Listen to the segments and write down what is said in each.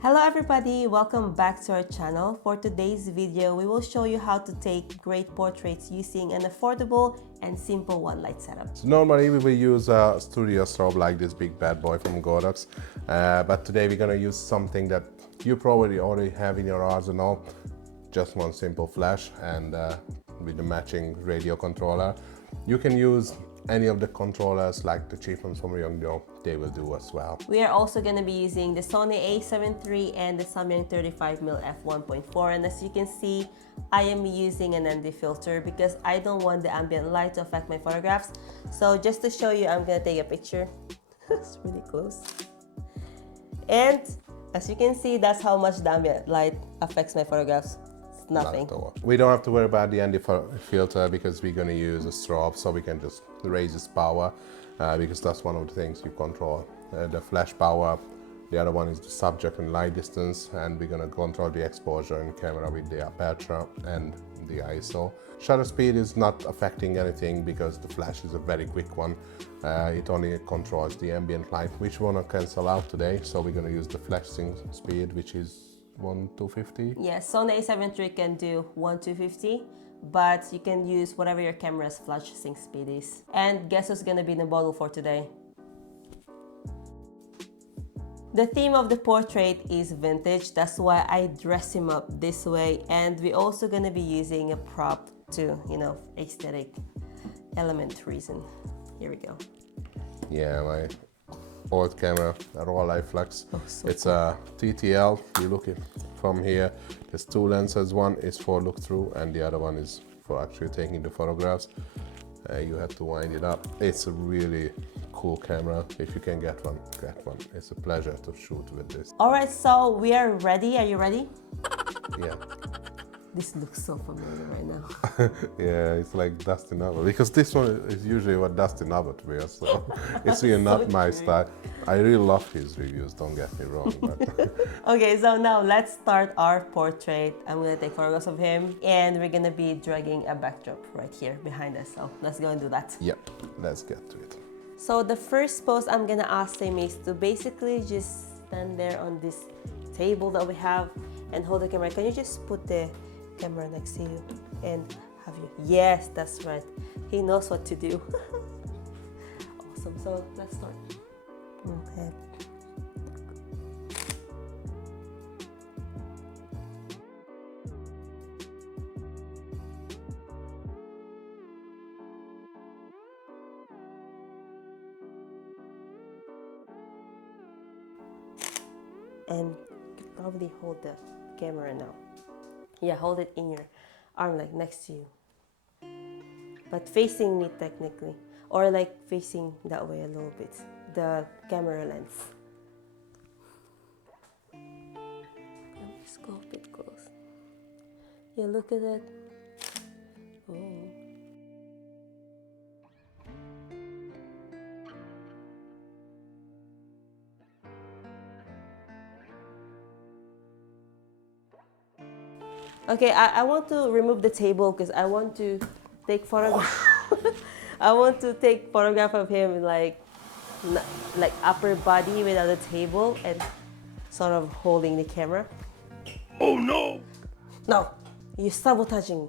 Hello everybody, welcome back to our channel. For today's video, we will show you how to take great portraits using an affordable and simple one light setup. So normally we will use a studio strobe like this big bad boy from Godox, but today we're gonna use something that you probably already have in your arsenal. Just one simple flash and with the matching radio controller. You can use any of the controllers like the cheap ones from Samyang, they will do as well. We are also going to be using the Sony A7III and the Samyang 35mm f1.4, and as you can see, I am using an ND filter because I don't want the ambient light to affect my photographs. So just to show you, I'm going to take a picture. It's really close. And as you can see, that's how much the ambient light affects my photographs. Nothing. We don't have to worry about the ND filter because we're going to use a strobe, so we can just raise its power because that's one of the things you control. The flash power, the other one is the subject and light distance, and we're going to control the exposure in camera with the aperture and the ISO. Shutter speed is not affecting anything because the flash is a very quick one. It only controls the ambient light, which we want to cancel out today, so we're going to use the flashing speed, which is 1:250. Yes, Sony A7III can do 1:250, but you can use whatever your camera's flash sync speed is. And guess who's gonna be in the model for today? The theme of the portrait is vintage, that's why I dress him up this way, and we're also gonna be using a prop to, aesthetic element reason. Here we go. Yeah, my old camera, a raw light flex. Oh, so it's a TTL. You look it from here. There's two lenses. One is for look through, and the other one is for actually taking the photographs. You have to wind it up. It's a really cool camera. If you can get one, get one. It's a pleasure to shoot with this. All right, so we are ready. Are you ready? Yeah. This looks so familiar right now. Yeah, it's like Dustin Hover, because this one is usually what Dustin Hover wears, so it's really not my style. I really love his reviews, don't get me wrong. But Okay, so now let's start our portrait. I'm gonna take photographs of him, and we're gonna be dragging a backdrop right here behind us. So let's go and do that. yep, let's get to it. So the first pose I'm gonna ask him is to basically just stand there on this table that we have and hold the camera. Can you just put the camera next to you and have you? Yes, that's right. He knows what to do. Awesome. So let's start. Okay. And you could probably hold the camera now. Yeah, hold it in your arm, like next to you. But facing me technically. Or like facing that way a little bit. The camera lens. Let's go a bit close. Yeah, look at that. Oh. Okay, I want to remove the table because I want to take photograph. I want to take photograph of him like upper body without the table and sort of holding the camera. Oh no! No, you're sabotaging.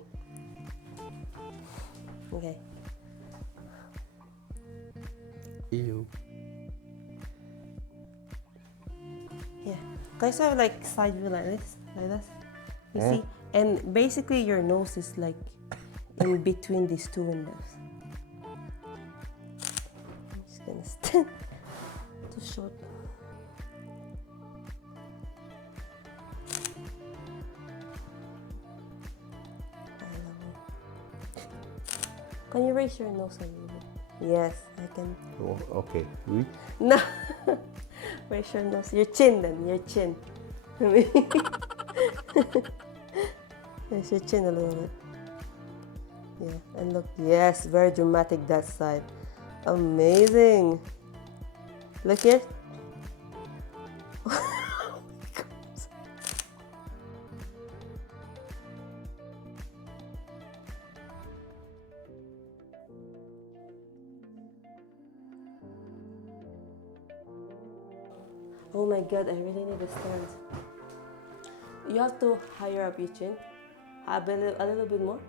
Okay. Ew. Yeah. Can you have like side view like this? Like this? You see? And basically your nose is like in between these two windows. I'm just gonna stand too short. I love it. Can you raise your nose a little bit? Yes, I can. Oh, okay. Oui. No. Raise your nose. Your chin then, your chin. Raise your chin a little bit. Yeah, and look, yes, very dramatic that side. Amazing. Look here. Oh my god, I really need a stand. You have to higher up your chin. A little bit more.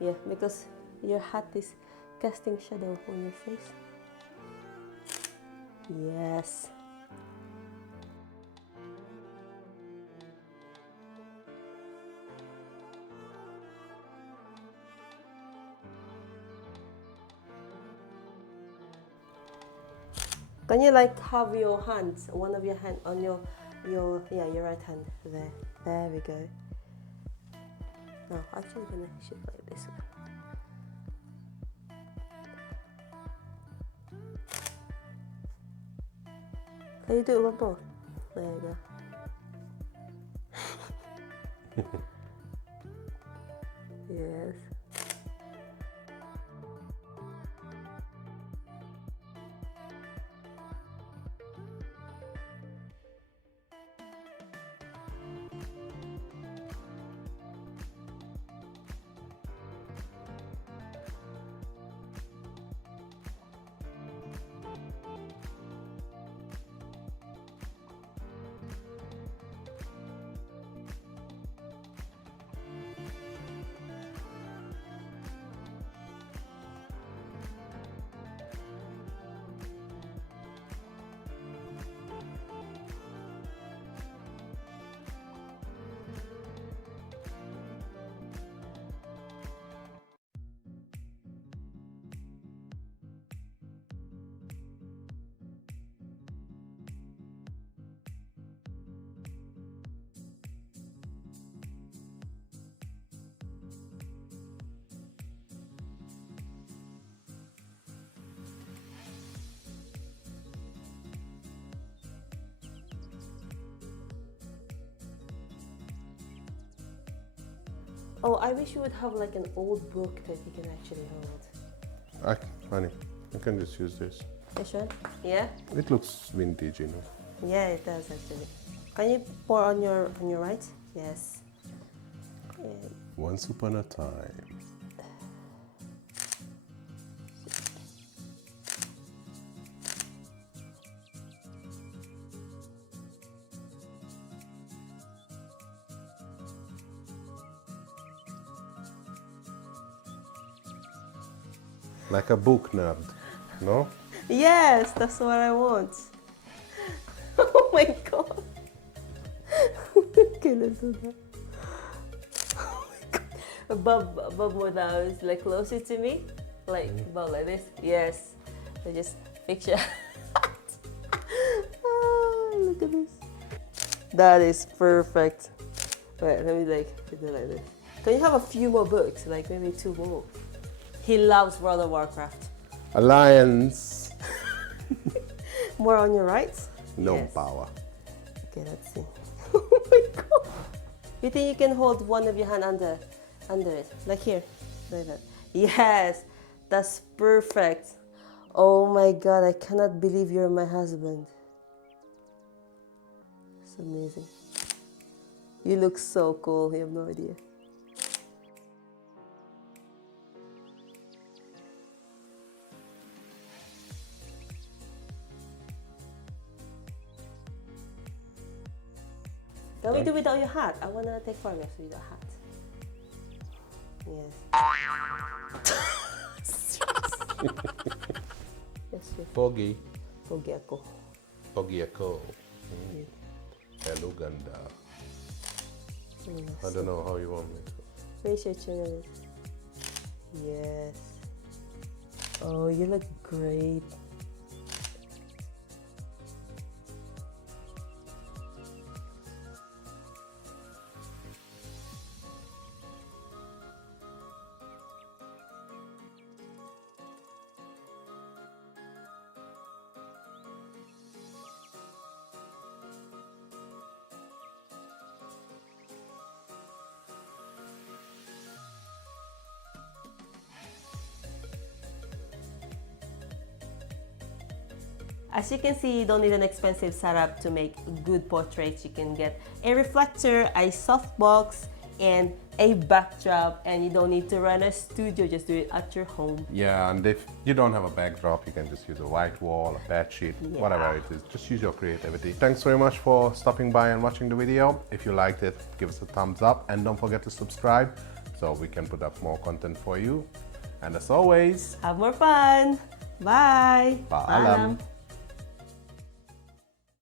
Yeah, because your hat is casting shadow on your face. Yes. Can you like have your hands, one of your hand on your right hand there. There we go. No, actually gonna shoot like this one. Can you do it one more? There you go. Yes. Oh, I wish you would have like an old book that you can actually hold. Honey, you can just use this. You sure? Yeah? It looks vintage, you know. Yeah, it does actually. Can you pour on your right? Yes. Yeah. Once upon a time. Like a book nerd, no? Yes, that's what I want. Oh my god. Okay, let's do that. Oh my god. Bob Modal is like closer to me. Like, Bob like this. Yes. I just picture. Oh, look at this. That is perfect. Wait, let me like do it like this. Can you have a few more books? Like maybe 2 more. He loves World of Warcraft. Alliance. More on your right? No Yes. power. Okay, let's see. Oh my god. You think you can hold one of your hand under it? Like here. Like that. Yes. That's perfect. Oh my god, I cannot believe you're my husband. It's amazing. You look so cool, you have no idea. Can we do without your hat? I want to take photographs with your hat. Yes. Yes, yes. Pogi. Pogi ako. Pogi ako. Hello, Ganda. I don't know how you want me to. Raise your chin a bit. Yes. Oh, you look great. As you can see, you don't need an expensive setup to make good portraits. You can get a reflector, a softbox, and a backdrop, and you don't need to run a studio, just do it at your home. Yeah, and if you don't have a backdrop, you can just use a white wall, a bed sheet, whatever it is. Just use your creativity. Thanks very much for stopping by and watching the video. If you liked it, give us a thumbs up and don't forget to subscribe so we can put up more content for you. And as always, Have more fun. Bye. Paalam.